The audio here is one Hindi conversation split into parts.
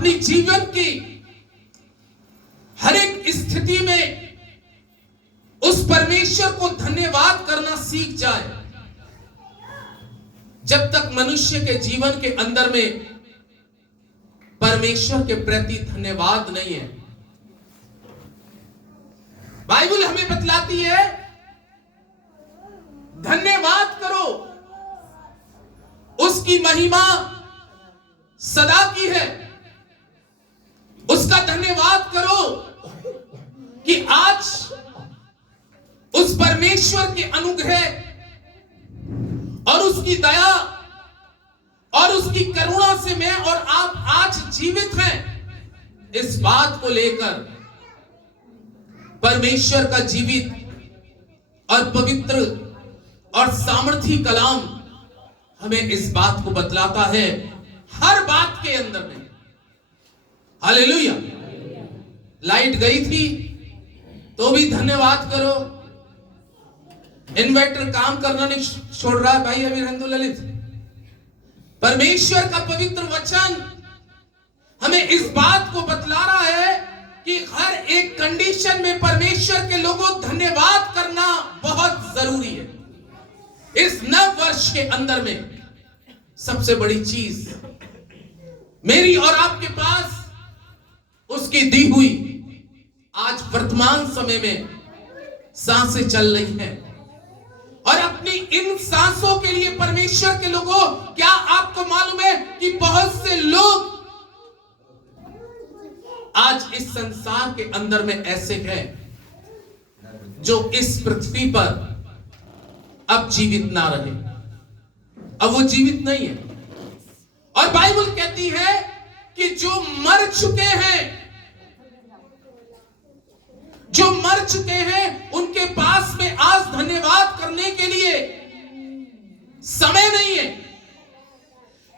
अपनी जीवन की हर एक स्थिति में उस परमेश्वर को धन्यवाद करना सीख जाए। जब तक मनुष्य के जीवन के अंदर में परमेश्वर के प्रति धन्यवाद नहीं है, बाइबल हमें बतलाती है धन्यवाद करो, उसकी महिमा सदा की है। उसका धन्यवाद करो कि आज उस परमेश्वर के अनुग्रह और उसकी दया और उसकी करुणा से मैं और आप आज जीवित हैं। इस बात को लेकर परमेश्वर का जीवित और पवित्र और सामर्थी कलाम हमें इस बात को बतलाता है हर बात के अंदर में। हालेलुया। लाइट गई थी तो भी धन्यवाद करो। इन्वर्टर काम करना नहीं छोड़ रहा है भाई अभी हिंदू ललित। परमेश्वर का पवित्र वचन हमें इस बात को बतला रहा है कि हर एक कंडीशन में परमेश्वर के लोगों धन्यवाद करना बहुत जरूरी है। इस नव वर्ष के अंदर में सबसे बड़ी चीज मेरी और आपके पास उसकी दी हुई आज वर्तमान समय में सांसें चल रही हैं और अपनी इन सांसों के लिए परमेश्वर के लोगों, क्या आपको मालूम है कि बहुत से लोग आज इस संसार के अंदर में ऐसे हैं जो इस पृथ्वी पर अब जीवित ना रहे, अब वो जीवित नहीं है। और बाइबल कहती है कि जो मर चुके हैं, जो मर चुके हैं उनके पास में आज धन्यवाद करने के लिए समय नहीं है।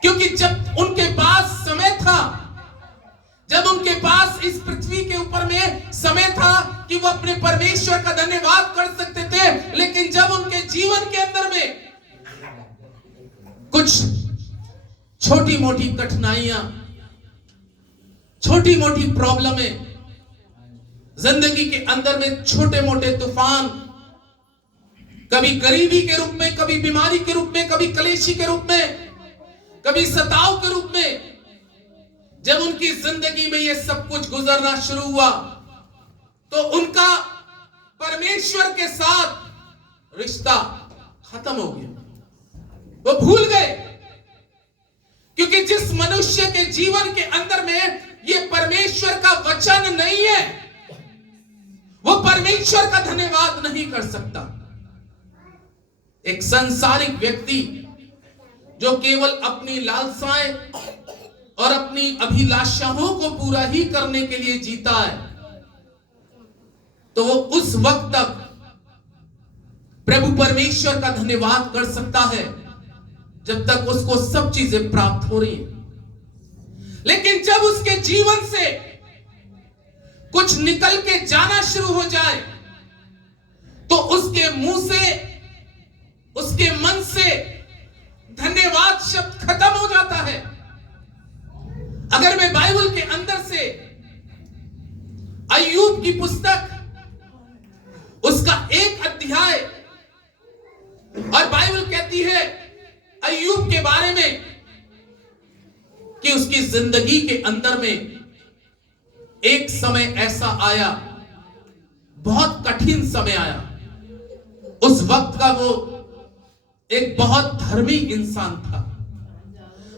क्योंकि जब उनके पास समय था, जब उनके पास इस पृथ्वी के ऊपर में समय था कि वो अपने परमेश्वर का धन्यवाद कर सकते थे, लेकिन जब उनके जीवन के अंदर में कुछ छोटी मोटी कठिनाइयां, छोटी मोटी प्रॉब्लमें, जिंदगी के अंदर में छोटे मोटे तूफान, कभी गरीबी के रूप में, कभी बीमारी के रूप में, कभी कलेशी के रूप में, कभी सताव के रूप में, जब उनकी जिंदगी में ये सब कुछ गुजरना शुरू हुआ तो उनका परमेश्वर के साथ रिश्ता खत्म हो गया। वो भूल गए, क्योंकि जिस मनुष्य के जीवन के अंदर में ये परमेश्वर का वचन नहीं है, वो परमेश्वर का धन्यवाद नहीं कर सकता। एक सांसारिक व्यक्ति जो केवल अपनी लालसाएं और अपनी अभिलाषाओं को पूरा ही करने के लिए जीता है, तो वो उस वक्त तक प्रभु परमेश्वर का धन्यवाद कर सकता है जब तक उसको सब चीजें प्राप्त हो रही है। लेकिन जब उसके जीवन से कुछ निकल के जाना शुरू हो जाए तो उसके मुंह से, उसके मन से धन्यवाद शब्द खत्म हो जाता है। अगर मैं बाइबल के अंदर से अय्यूब की पुस्तक उसका 1 अध्याय, और बाइबल कहती है अय्यूब के बारे में कि उसकी जिंदगी के अंदर में एक समय ऐसा आया, बहुत कठिन समय आया। उस वक्त का वो एक बहुत धर्मी इंसान था,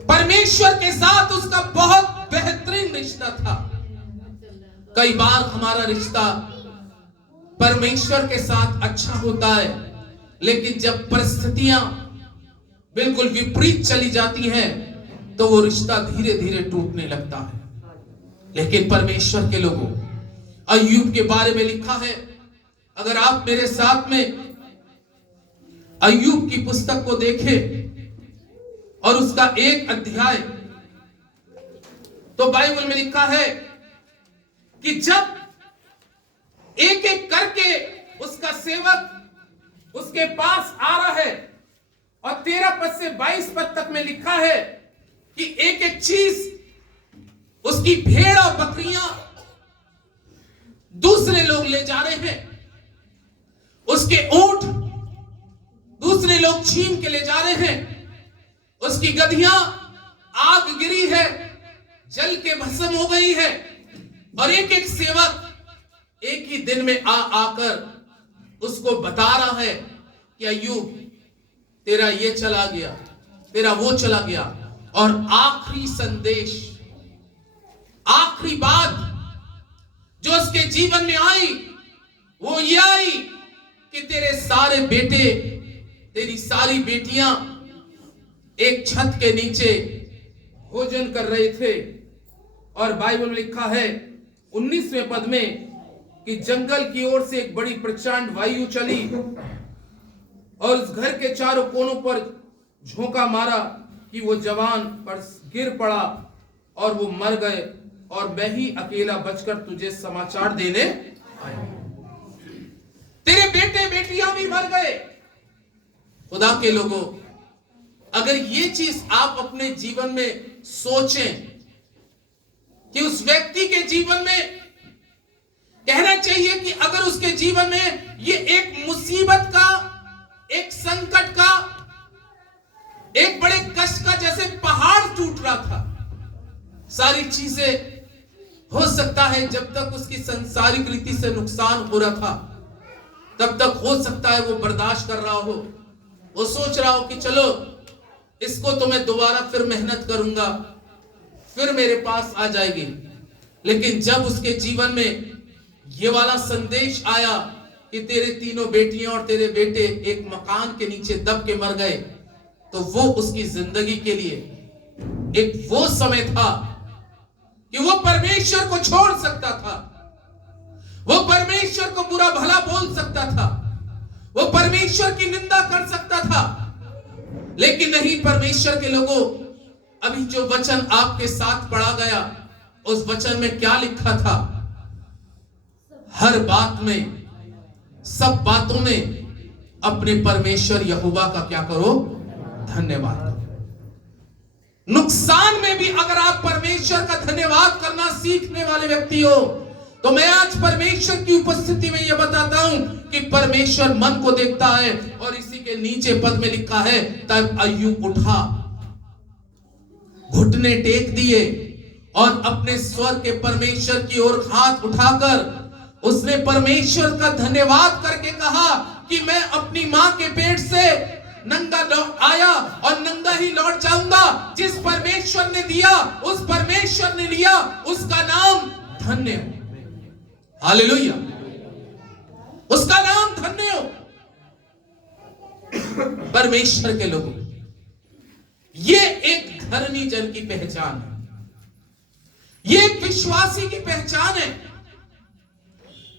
परमेश्वर के साथ उसका बहुत बेहतरीन रिश्ता था। कई बार हमारा रिश्ता परमेश्वर के साथ अच्छा होता है, लेकिन जब परिस्थितियां बिल्कुल विपरीत चली जाती हैं तो वो रिश्ता धीरे धीरे टूटने लगता है। लेकिन परमेश्वर के लोगों, अय्यूब के बारे में लिखा है, अगर आप मेरे साथ में अय्यूब की पुस्तक को देखें और उसका 1 अध्याय, तो बाइबल में लिखा है कि जब एक एक करके उसका सेवक उसके पास आ रहा है, और 13 पद से 22 पद तक में लिखा है कि एक एक चीज उस उसकी भेड़ और बकरियां दूसरे लोग ले जा रहे हैं, उसके ऊंट दूसरे लोग छीन के ले जा रहे हैं, उसकी गधियां आग गिरी है, जल के भस्म हो गई है, और एक एक सेवक एक ही दिन में आकर उसको बता रहा है कि अय्यूब तेरा ये चला गया, तेरा वो चला गया। और आखिरी संदेश, आखिरी बात जो उसके जीवन में आई वो ये आई कि तेरे सारे बेटे, तेरी सारी बेटियां एक छत के नीचे भोजन कर रहे थे। और बाइबल में लिखा है 19वें पद में कि जंगल की ओर से एक बड़ी प्रचंड वायु चली और उस घर के चारों कोनों पर झोंका मारा कि वो जवान पर गिर पड़ा और वो मर गए, और मैं ही अकेला बचकर तुझे समाचार देने आया। तेरे बेटे बेटियां भी मर गए। खुदा के लोगों, अगर ये चीज आप अपने जीवन में सोचें कि उस व्यक्ति के जीवन में कहना चाहिए कि अगर उसके जीवन में ये एक मुसीबत का, एक संकट का, एक बड़े कष्ट का जैसे पहाड़ टूट रहा था, सारी चीजें हो सकता है जब तक उसकी संसारिक रीति से नुकसान हो रहा था तब तक हो सकता है वो बर्दाश्त कर रहा हो, वो सोच रहा हो कि चलो इसको तो मैं दोबारा फिर मेहनत करूंगा, फिर मेरे पास आ जाएगी। लेकिन जब उसके जीवन में ये वाला संदेश आया कि तेरे तीनों बेटियां और तेरे बेटे एक मकान के नीचे दब के मर गए, तो वो उसकी जिंदगी के लिए एक वो समय था कि वो परमेश्वर को छोड़ सकता था, वो परमेश्वर को बुरा भला बोल सकता था, वो परमेश्वर की निंदा कर सकता था। लेकिन नहीं, परमेश्वर के लोगों, अभी जो वचन आपके साथ पढ़ा गया उस वचन में क्या लिखा था? हर बात में, सब बातों में अपने परमेश्वर यहोवा का क्या करो? धन्यवाद करो। नुकसान में भी अगर आप परमेश्वर का धन्यवाद करना सीखने वाले व्यक्ति हो, तो मैं आज परमेश्वर की उपस्थिति में यह बताता हूं कि परमेश्वर मन को देखता है। और इसी के नीचे पद में लिखा है, तब अय्यूब उठा, घुटने टेक दिए और अपने स्वर के परमेश्वर की ओर हाथ उठाकर उसने परमेश्वर का धन्यवाद करके कहा कि मैं अपनी मां के पेट से नंगा आया और नंगा ही लौट जाऊंगा। जिस परमेश्वर ने दिया उस परमेश्वर ने लिया, उसका नाम धन्य हो। हालेलुया, उसका नाम धन्य हो। परमेश्वर के लोगों, ये एक धर्मी जन की पहचान है, ये एक विश्वासी की पहचान है।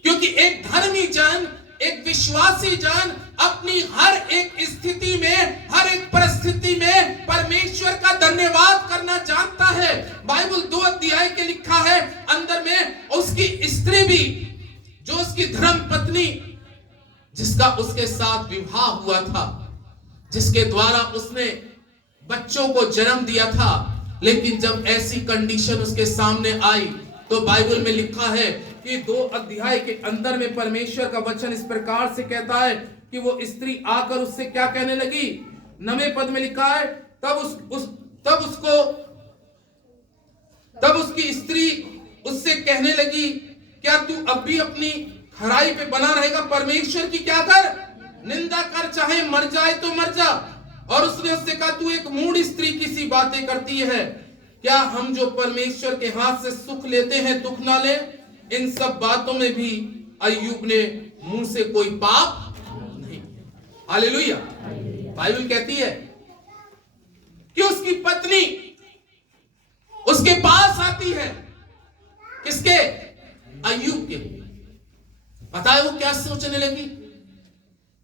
क्योंकि एक धर्मी जन, एक विश्वासी जन अपनी हर एक स्थिति में, हर एक परिस्थिति में परमेश्वर का धन्यवाद करना जानता है। बाइबल 2 अध्याय के लिखा है अंदर में, उसकी स्त्री भी, जो उसकी धर्म पत्नी, जिसका उसके साथ विवाह हुआ था, जिसके द्वारा उसने बच्चों को जन्म दिया था, लेकिन जब ऐसी कंडीशन उसके सामने आई तो बाइबल में लिखा है कि 2 अध्याय के अंदर में परमेश्वर का वचन इस प्रकार से कहता है कि वो स्त्री आकर उससे क्या कहने लगी? 9वें पद में लिखा है, तब उसकी स्त्री उससे कहने लगी, क्या तू अब भी अपनी खराई पे बना रहेगा? परमेश्वर की क्या कर? निंदा कर, चाहे मर जाए तो मर जा। और उसने उससे कहा, तू एक मूढ़ स्त्री की सी बातें करती है, क्या हम जो परमेश्वर के हाथ से सुख लेते हैं दुख ना ले? इन सब बातों में भी अय्यूब ने मुंह से कोई पाप नहीं। हालेलुया। बाइबल कहती है कि उसकी पत्नी उसके पास आती है, किसके? अय्यूब के। पता है वो क्या सोचने लगी?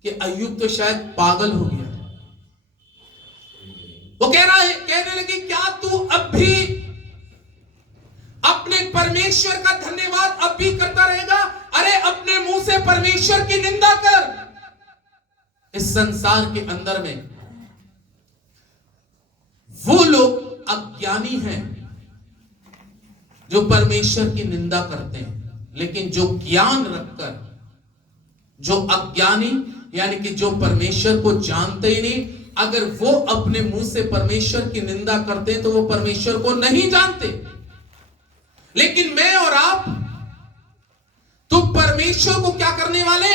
कि अय्यूब तो शायद पागल हो गया। वो कहने लगी, क्या तू अब भी अपने परमेश्वर का धन्यवाद अब भी करता रहेगा? अरे अपने मुंह से परमेश्वर की निंदा कर। इस संसार के अंदर में वो लोग अज्ञानी हैं जो परमेश्वर की निंदा करते हैं, लेकिन जो ज्ञान रखकर, जो अज्ञानी यानी कि जो परमेश्वर को जानते ही नहीं, अगर वो अपने मुंह से परमेश्वर की निंदा करते हैं तो वो परमेश्वर को नहीं जानते। लेकिन मैं और आप तो परमेश्वर को क्या करने वाले,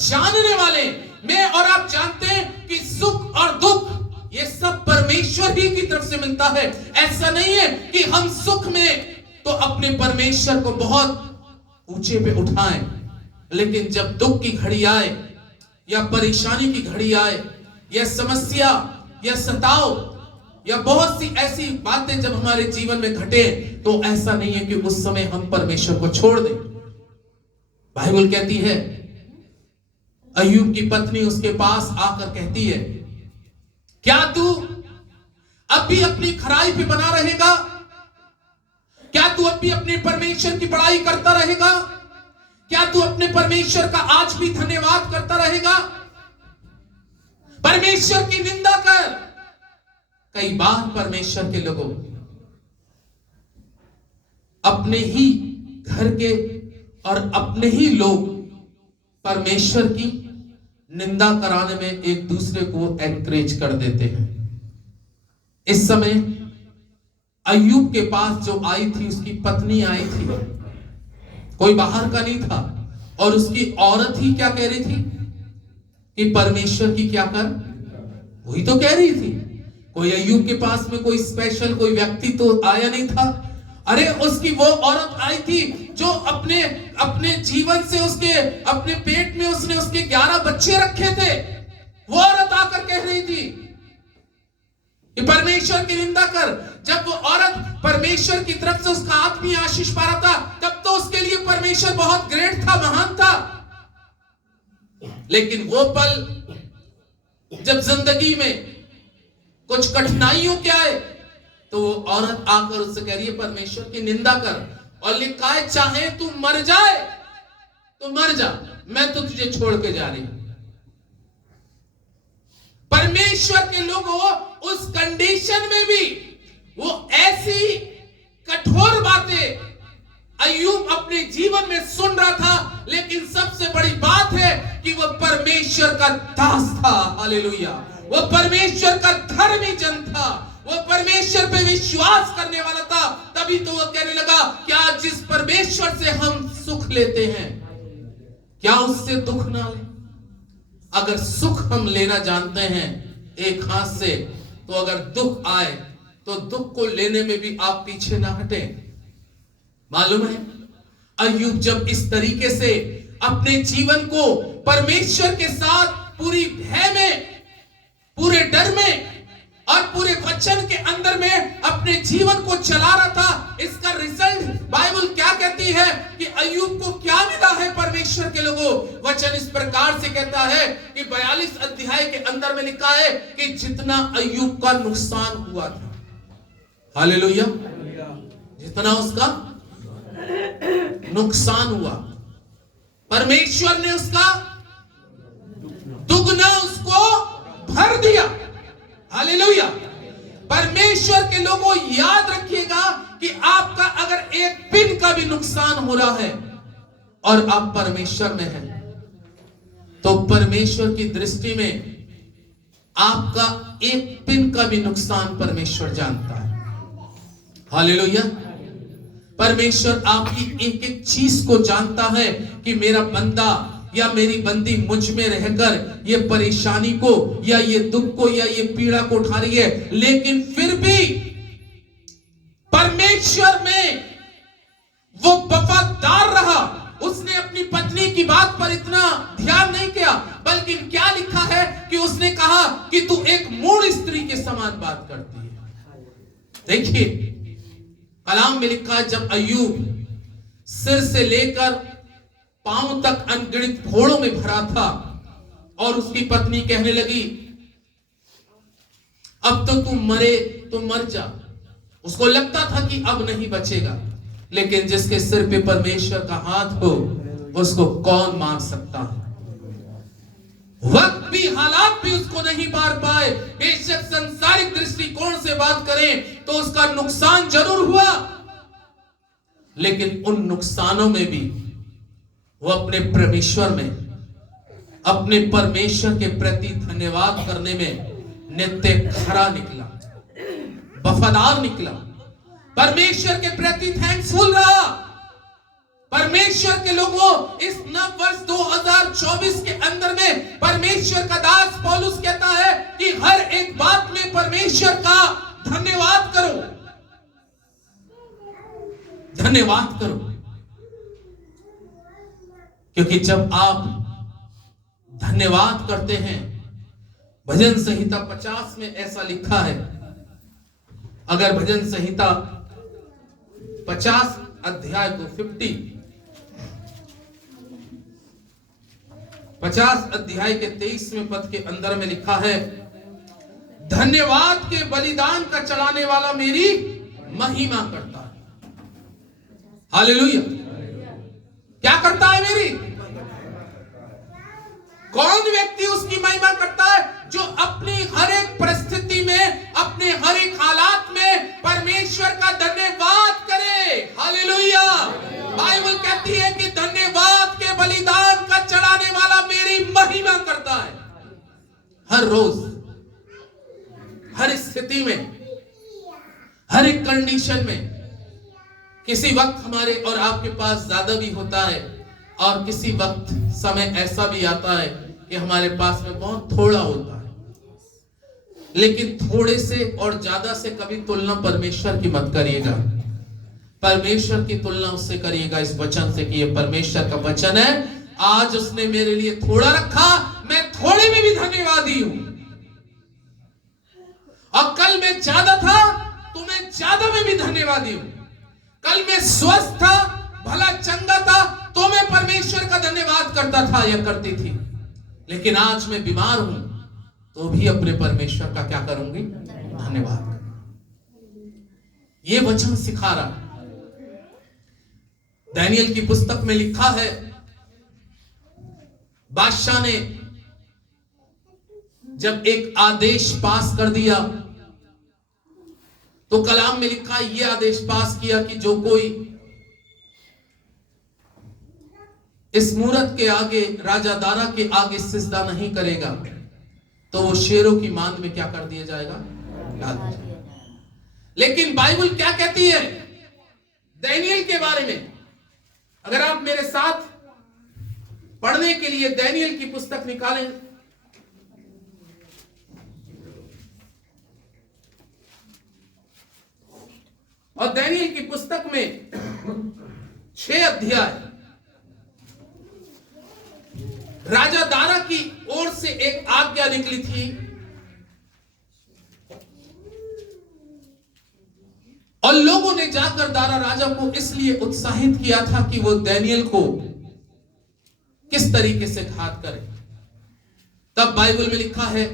जानने वाले। मैं और आप जानते हैं कि सुख और दुख ये सब परमेश्वर ही की तरफ से मिलता है। ऐसा नहीं है कि हम सुख में तो अपने परमेश्वर को बहुत ऊंचे पे उठाएं, लेकिन जब दुख की घड़ी आए या परेशानी की घड़ी आए या समस्या या सताव या बहुत सी ऐसी बातें जब हमारे जीवन में घटे, तो ऐसा नहीं है कि उस समय हम परमेश्वर को छोड़ दें। बाइबल कहती है, अय्यूब की पत्नी उसके पास आकर कहती है, क्या तू अब भी अपनी खराई पे बना रहेगा? क्या तू अब भी अपने परमेश्वर की बड़ाई करता रहेगा? क्या तू अपने परमेश्वर का आज भी धन्यवाद करता रहेगा? परमेश्वर की निंदा कर। कई बार परमेश्वर के लोगों अपने ही घर के और अपने ही लोग परमेश्वर की निंदा कराने में एक दूसरे को एनकरेज कर देते हैं। इस समय अय्यूब के पास जो आई थी, उसकी पत्नी आई थी, कोई बाहर का नहीं था, और उसकी औरत ही क्या कह रही थी कि परमेश्वर की क्या कर, वही तो कह रही थी। कोई अय्यूब के पास में कोई स्पेशल कोई व्यक्ति तो आया नहीं था। अरे उसकी वो औरत आई थी जो अपने जीवन से उसके अपने पेट में उसने उसके 11 बच्चे रखे थे। वो औरत आकर कह रही थी कि परमेश्वर की निंदा कर। जब वो औरत परमेश्वर की तरफ से उसका आत्मीय आशीष पा रहा था, तब तो उसके लिए परमेश्वर बहुत ग्रेट था, महान था। लेकिन वो पल जब जिंदगी में कुछ कठिनाइयों के आए, तो वो औरत आकर उससे कह रही है परमेश्वर की निंदा कर, और लिखा है चाहे तू मर जाए तो मर जा, मैं तो तुझे छोड़ के जा रही हूं। परमेश्वर के लोगों उस कंडीशन में भी वो ऐसी कठोर बातें अय्यूब अपने जीवन में सुन रहा था, लेकिन सबसे बड़ी बात है कि वो परमेश्वर का दास था। हालेलुया। वो परमेश्वर का धर्मी जन था, वो परमेश्वर पे विश्वास करने वाला था। तभी तो वो कहने लगा, क्या जिस परमेश्वर से हम सुख लेते हैं, क्या उससे दुख ना ले? अगर सुख हम लेना जानते हैं एक हाथ से, तो अगर दुख आए तो दुख को लेने में भी आप पीछे ना हटे। मालूम है, अय्यूब जब इस तरीके से अपने जीवन को परमेश्वर के साथ पूरी भय में, पूरे डर में और पूरे वचन के अंदर में अपने जीवन को चला रहा था, इसका रिजल्ट बाइबल क्या कहती है कि अय्यूब को क्या मिला है? परमेश्वर के लोगों, वचन इस प्रकार से कहता है कि 42 अध्याय के अंदर में लिखा है कि जितना अय्यूब का नुकसान हुआ था, हालेलुया, जितना उसका नुकसान हुआ, परमेश्वर ने उसका दुगना उसको भर दिया। हालेलुया। परमेश्वर के लोगों, याद रखिएगा कि आपका अगर एक पिन का भी नुकसान हो रहा है और आप परमेश्वर में हैं, तो परमेश्वर की दृष्टि में आपका एक पिन का भी नुकसान परमेश्वर जानता है। हालेलुया। परमेश्वर आपकी एक एक चीज को जानता है कि मेरा बंदा या मेरी बंदी मुझ में रहकर ये परेशानी को या ये दुख को या ये पीड़ा को उठा रही है, लेकिन फिर भी परमेश्वर में वो वफादार रहा। उसने अपनी पत्नी की बात पर इतना ध्यान नहीं किया, बल्कि क्या लिखा है कि उसने कहा कि तू एक मूढ़ स्त्री के समान बात करती है। देखिए, कलाम में लिखा है, जब अय्यूब सिर से लेकर पांव तक अनगिनत फोड़ों में भरा था और उसकी पत्नी कहने लगी, अब तो तू मरे तो मर जा। उसको लगता था कि अब नहीं बचेगा, लेकिन जिसके सिर पे परमेश्वर का हाथ हो उसको कौन मार सकता है? वक्त भी, हालात भी उसको नहीं मार पाए। बेशक संसारिक दृष्टिकोण से बात करें तो उसका नुकसान जरूर हुआ, लेकिन उन नुकसानों में भी वो अपने परमेश्वर में, अपने परमेश्वर के प्रति धन्यवाद करने में नित्य खरा निकला, वफादार निकला, परमेश्वर के प्रति थैंक्सफुल रहा। परमेश्वर के लोगों, इस नव वर्ष 2024 के अंदर में परमेश्वर का दास पौलुस कहता है कि हर एक बात में परमेश्वर का धन्यवाद करो, धन्यवाद करो। क्योंकि जब आप धन्यवाद करते हैं, भजन संहिता 50 में ऐसा लिखा है, अगर भजन संहिता 50 अध्याय को 50 अध्याय के 23वें पद के अंदर में लिखा है, धन्यवाद के बलिदान का चढ़ाने वाला मेरी महिमा करता है। हालेलुया। क्या करता है? मेरी। कौन व्यक्ति उसकी महिमा करता है? जो अपनी हर एक परिस्थिति में, अपने हर एक हालात में परमेश्वर का धन्यवाद करे। हालेलुया। बाइबल कहती है कि धन्यवाद के बलिदान का चढ़ाने वाला मेरी महिमा करता है। हर रोज, हर स्थिति में, हर एक कंडीशन में, किसी वक्त हमारे और आपके पास ज्यादा भी होता है और किसी वक्त समय ऐसा भी आता है कि हमारे पास में बहुत थोड़ा होता है। लेकिन थोड़े से और ज्यादा से कभी तुलना परमेश्वर की मत करिएगा। परमेश्वर की तुलना उससे करिएगा इस वचन से कि ये परमेश्वर का वचन है, आज उसने मेरे लिए थोड़ा रखा, मैं थोड़े में भी धन्यवादी हूं। और कल मैं ज्यादा था तो मैं ज्यादा में भी धन्यवादी हूं। कल मैं स्वस्थ था, भला चंगा था, तो मैं परमेश्वर का धन्यवाद करता था या करती थी। लेकिन आज मैं बीमार हूं तो भी अपने परमेश्वर का क्या करूंगी? धन्यवाद। ये वचन सिखा रहा। दानियल की पुस्तक में लिखा है, बादशाह ने जब एक आदेश पास कर दिया तो कलाम में लिखा, यह आदेश पास किया कि जो कोई इस मूरत के आगे, राजा दारा के आगे सिजदा नहीं करेगा तो वो शेरों की मांद में क्या कर दिया जाएगा? डाल दिया जाएगा। लेकिन बाइबल क्या कहती है दानियल के बारे में? अगर आप मेरे साथ पढ़ने के लिए दानियल की पुस्तक निकालें, और दानियल की पुस्तक में 6 अध्याय, राजा दारा की ओर से एक आज्ञा निकली थी और लोगों ने जाकर दारा राजा को इसलिए उत्साहित किया था कि वो दानियल को किस तरीके से घात करे। तब बाइबल में लिखा है,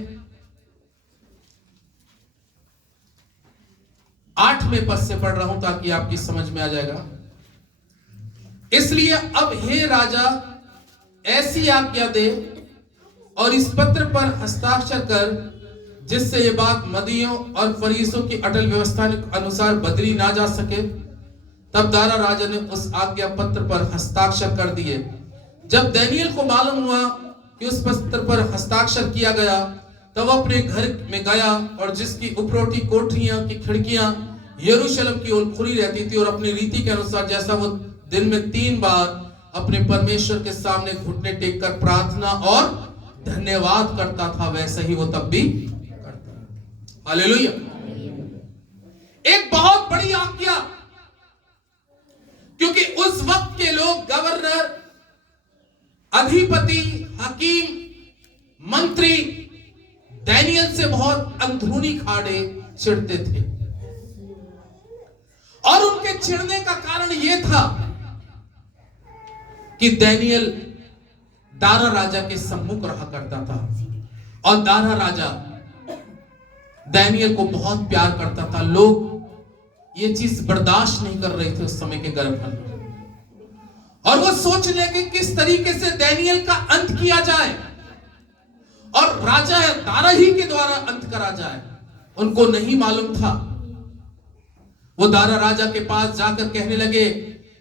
8वें पद से पढ़ रहा हूं ताकि आपकी समझ में आ जाएगा। इसलिए अब हे राजा, ऐसी आज्ञा दे और इस पत्र पर हस्ताक्षर कर जिससे ये बात मदियों और फरीसों की अटल व्यवस्था के अनुसार बदली ना जा सके। तब दारा राजा ने उस आज्ञा पत्र पर हस्ताक्षर कर दिए। जब दानियल को मालूम हुआ कि उस पत्र पर हस्ताक्षर किया गया तब अपने घर में गया और जिसकी उपरोटी कोठरियां की खिड़कियां यरूशलेम की ओर खुली रहती थी और अपनी रीति के अनुसार जैसा वो दिन में 3 बार अपने परमेश्वर के सामने घुटने टेक कर प्रार्थना और धन्यवाद करता था, वैसे ही वो तब भी करता। हालेलुया। एक बहुत बड़ी आज्ञा, क्योंकि उस वक्त के लोग गवर्नर, अधिपति, हकीम, मंत्री दानियल से बहुत अंदरूनी खाड़े चिढ़ते थे और उनके चिढ़ने का कारण यह था कि दानियल दारा राजा के सम्मुख रहा करता था और दारा राजा दानियल को बहुत प्यार करता था। लोग ये चीज बर्दाश्त नहीं कर रहे थे उस समय के गर्भकाल में और वो सोच रहे कि किस तरीके से दानियल का अंत किया जाए और राजा दारा ही के द्वारा अंत करा जाए। उनको नहीं मालूम था। वो दारा राजा के पास जाकर कहने लगे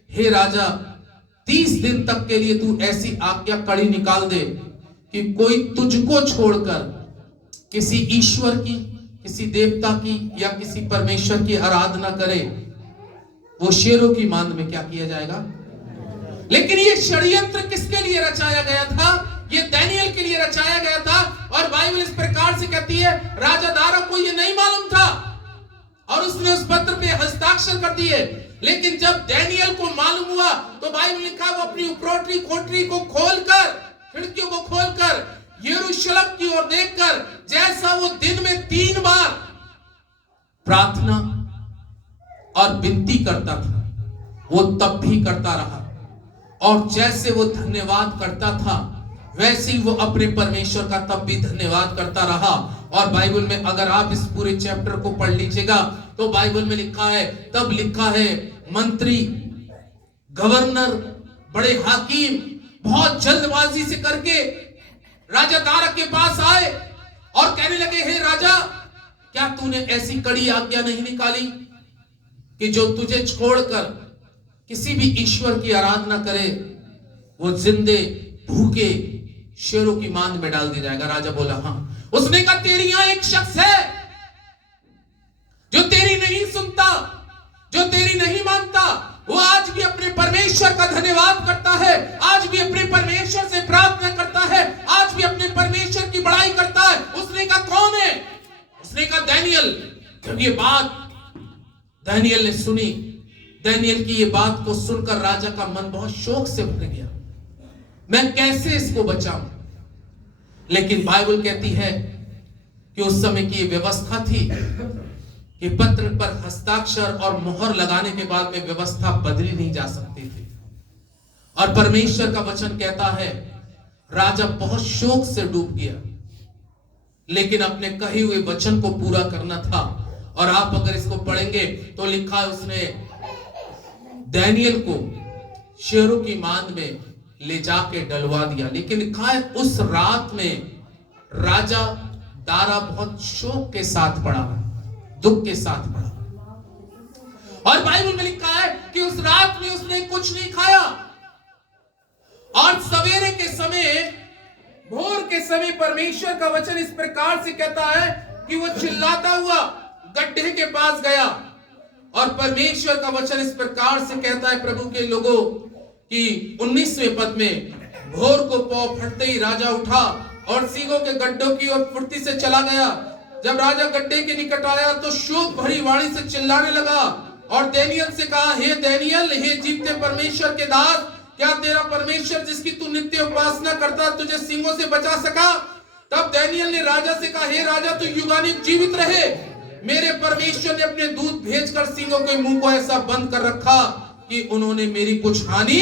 हे राजा 30 दिन तक के लिए तू ऐसी आज्ञा कड़ी निकाल दे कि कोई तुझको छोड़कर किसी ईश्वर की, किसी देवता की या किसी परमेश्वर की आराधना करे, वो शेरों की मांद में क्या किया जाएगा। लेकिन ये षड्यंत्र किसके लिए रचाया गया था? ये दानियेल के लिए रचाया गया था। और बाइबल इस प्रकार से कहती है राजा दारा को ये नहीं मालूम था और उसने उस पत्र पे हस्ताक्षर कर दिए। लेकिन जब दानियेल को मालूम हुआ तो बाइबल लिखा वो अपनी उपरोटरी कोठरी को खोलकर, खिड़कियों को खोलकर यरूशलेम की ओर देखकर जैसा वो दिन में 3 बार प्रार्थना और विनती करता था वो तब भी करता रहा। और जैसे वो धन्यवाद करता था वैसे ही वो अपने परमेश्वर का तब भी धन्यवाद करता रहा। और बाइबल में अगर आप इस पूरे चैप्टर को पढ़ लीजिएगा तो बाइबल में लिखा है, तब लिखा है मंत्री, गवर्नर, बड़े हाकिम बहुत जल्दबाजी से करके राजा दारा के पास आए और कहने लगे, हे राजा, क्या तूने ऐसी कड़ी आज्ञा नहीं निकाली कि जो तुझे छोड़कर किसी भी ईश्वर की आराधना करे वो जिंदे भूखे शेरों की मांद में डाल दिया जाएगा। राजा बोला हाँ। उसने कहा तेरी यहां एक शख्स है जो तेरी नहीं सुनता, जो तेरी नहीं मानता, वो आज भी अपने परमेश्वर का धन्यवाद करता है, आज भी अपने परमेश्वर से प्रार्थना करता है, आज भी अपने परमेश्वर की बड़ाई करता है। उसने कहा कौन है? उसने कहा दानियेल। जब ये बात दानियेल ने सुनी, दानियेल की ये बात को सुनकर राजा का मन बहुत शोक से भर गया, मैं कैसे इसको बचाऊं। लेकिन बाइबल कहती है कि उस समय की ये व्यवस्था थी कि पत्र पर हस्ताक्षर और मोहर लगाने के बाद में व्यवस्था बदली नहीं जा सकती थी। और परमेश्वर का वचन कहता है राजा बहुत शोक से डूब गया, लेकिन अपने कहे हुए वचन को पूरा करना था। और आप अगर इसको पढ़ेंगे तो लिखा है उसने दानियेल को शेरों की मांद में ले जाके डलवा दिया। लेकिन लिखा है उस रात में राजा दारा बहुत शोक के साथ पड़ा, दुख के साथ पड़ा। और बाइबल में लिखा है कि उस रात में उसने कुछ नहीं खाया और सवेरे के समय, भोर के समय परमेश्वर का वचन इस प्रकार से कहता है कि वो चिल्लाता हुआ गड्ढे के पास गया। और परमेश्वर का वचन इस प्रकार से कहता है प्रभु के लोगों कि 19वें पद में, भोर को पौ फटते ही राजा उठा और सींगों के गड्ढों की ओर फुर्ती से चला गया। जब राजा गड्ढे के निकट आया तो शोक भरी वाणी से चिल्लाने लगा और दानियेल से कहा, हे दानियेल, हे जीवते परमेश्वर के दास, क्या तेरा परमेश्वर जिसकी तू नित्य उपासना करता तुझे सींगों से बचा सका? तब दानियेल ने राजा से कहा, हे राजा, तू युगानुयुग जीवित रहे। मेरे परमेश्वर ने अपने दूत भेजकर सींगों के मुंह को ऐसा बंद कर रखा कि उन्होंने मेरी कुछ हानि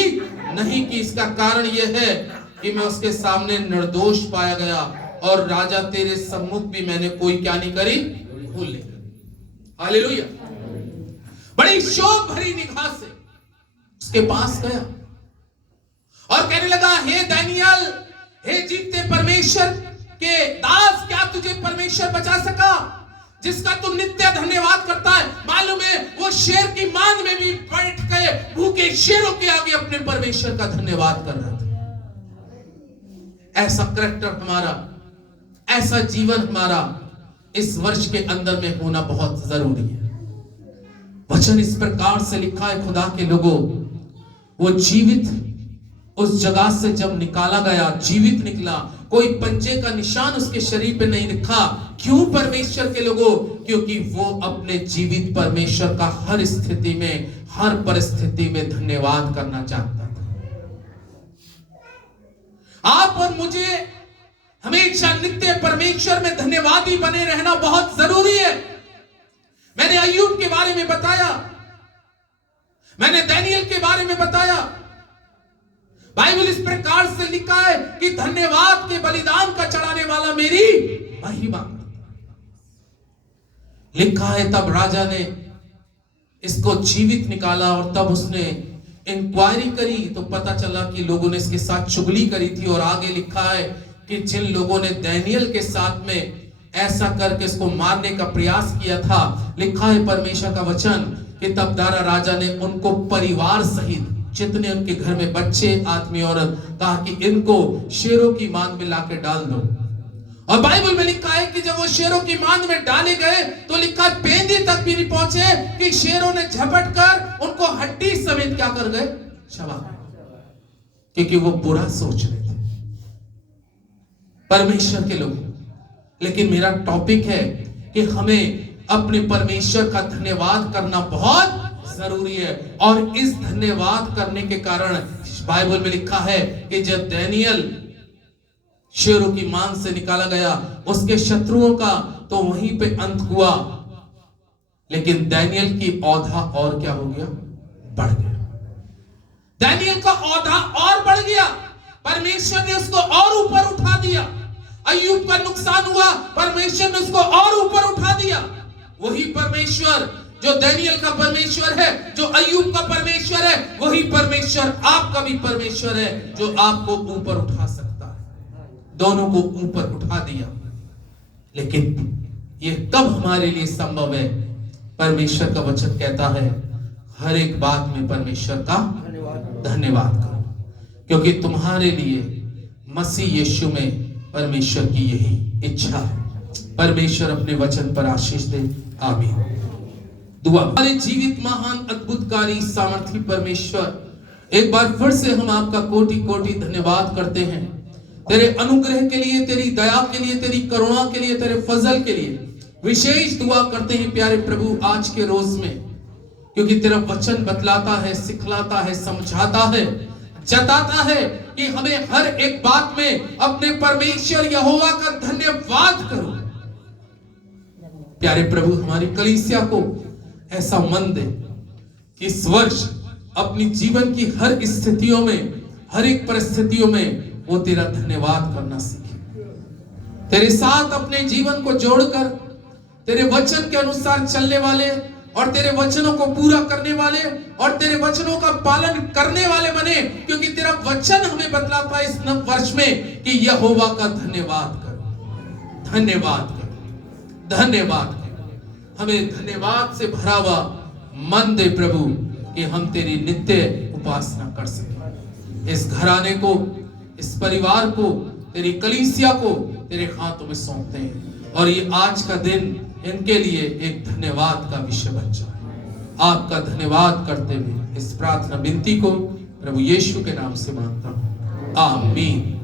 नहीं की। इसका कारण यह है कि मैं उसके सामने निर्दोष पाया गया और राजा तेरे सम्मुख भी मैंने कोई क्या नहीं करी, भूल नहीं करी। हालेलुया। बड़ी शोक भरी निगाह से उसके पास गया और कहने लगा, हे दानियेल, हे जीवते परमेश्वर के दास, क्या तुझे परमेश्वर बचा सका जिसका तू नित्य धन्यवाद करता है? मालूम है वो शेर की मांद में भी बैठ गए भूखे शेरों के आगे अपने परमेश्वर का धन्यवाद कर रहा था। ऐसा करैक्टर हमारा, ऐसा जीवन हमारा इस वर्ष के अंदर में होना बहुत जरूरी है। वचन इस प्रकार से लिखा है खुदा के लोगों, वो जीवित उस जगह से जब निकाला गया, जीवित निकला, कोई पंजे का निशान उसके शरीर पे नहीं दिखा। क्यों परमेश्वर के लोगों? क्योंकि वो अपने जीवित परमेश्वर का हर स्थिति में, हर परिस्थिति में धन्यवाद करना चाहता था। आप और मुझे हमेशा नित्य परमेश्वर में धन्यवादी बने रहना बहुत जरूरी है। मैंने अय्यूब के बारे में बताया, मैंने दानियेल के बारे में बताया। बाइबल इस प्रकार से लिखा है कि धन्यवाद के बलिदान का चढ़ाने वाला मेरी महिमा। लिखा है तब राजा ने इसको जीवित निकाला और तब उसने इंक्वायरी करी तो पता चला कि लोगों ने इसके साथ चुगली करी थी। और आगे लिखा है कि जिन लोगों ने दानियेल के साथ में ऐसा करके इसको मारने का प्रयास किया था, लिखा है परमेश्वर का वचन कि तब दारा राजा ने उनको परिवार सहित जितने उनके घर में बच्चे, आदमी, औरत, कहा कि इनको शेरों की मांद में लाके डाल दो। और बाइबल में लिखा है कि जब वो शेरों की मांद में डाले गए तो लिखा पेंदी तक भी नहीं पहुंचे कि शेरों ने झपट कर उनको हड्डी समेत क्या कर गए, चबा गए, क्योंकि वो बुरा सोच रहे थे परमेश्वर के लोग। लेकिन मेरा टॉपिक है कि हमें अपने परमेश्वर का धन्यवाद करना बहुत जरूरी है। और इस धन्यवाद करने के कारण बाइबल में लिखा है कि जब दानियल शेरों की मांद से निकाला गया, उसके शत्रुओं का तो वहीं पे अंत हुआ, लेकिन दानियल की औधा और क्या हो गया, बढ़ गया। दानियल का औधा और बढ़ गया, परमेश्वर ने उसको और ऊपर उठा दिया। अय्यूब का नुकसान हुआ, परमेश्वर ने उसको और ऊपर उठा दिया। वही परमेश्वर जो दानियल का परमेश्वर है, जो अय्यूब का परमेश्वर है, वही परमेश्वर आपका भी परमेश्वर है, जो आपको ऊपर उठा सकता है। दोनों को ऊपर उठा दिया। लेकिन ये कब हमारे लिए संभव है? परमेश्वर का वचन कहता है हर एक बात में परमेश्वर का धन्यवाद करो, क्योंकि तुम्हारे लिए मसीह यीशु में परमेश्वर की यही इच्छा है। परमेश्वर अपने वचन पर आशीष दे, आमीन। दुआ। हमारे जीवित, महान, अद्भुतकारी, सामर्थी परमेश्वर, एक बार फिर से हम आपका कोटि कोटि धन्यवाद करते हैं तेरे अनुग्रह के लिए, तेरी दया के लिए, तेरी करुणा के लिए, तेरे फजल के लिए। विशेष दुआ करते हैं प्यारे प्रभु आज के रोज में, क्योंकि तेरा वचन बतलाता है, सिखलाता है, समझाता है, जताता है कि हमें हर एक बात में अपने परमेश्वर यहोवा का धन्यवाद करो। प्यारे प्रभु हमारी कलीसिया को ऐसा मन दे कि इस वर्ष अपनी जीवन की हर स्थितियों में, हर एक परिस्थितियों में वो तेरा धन्यवाद करना सीखे। तेरे साथ अपने जीवन को जोड़कर तेरे वचन के अनुसार चलने वाले और तेरे वचनों को पूरा करने वाले और तेरे वचनों का पालन करने वाले बने, क्योंकि तेरा वचन हमें बतलाता है इस नव वर्ष में कि यहोवा का धन्यवाद करो, धन्यवाद करो, धन्यवाद करो। हमें धन्यवाद से भरा हुआ मन दे प्रभु कि हम तेरी नित्य उपासना कर सकें। इस घराने को, इस परिवार को, तेरी कलीसिया को तेरे हाथों में सौंपते हैं और ये आज का दिन इनके लिए एक धन्यवाद का विषय बन जाए। आपका धन्यवाद करते हुए इस प्रार्थना विनती को प्रभु यीशु के नाम से मांगता हूं, आमीन।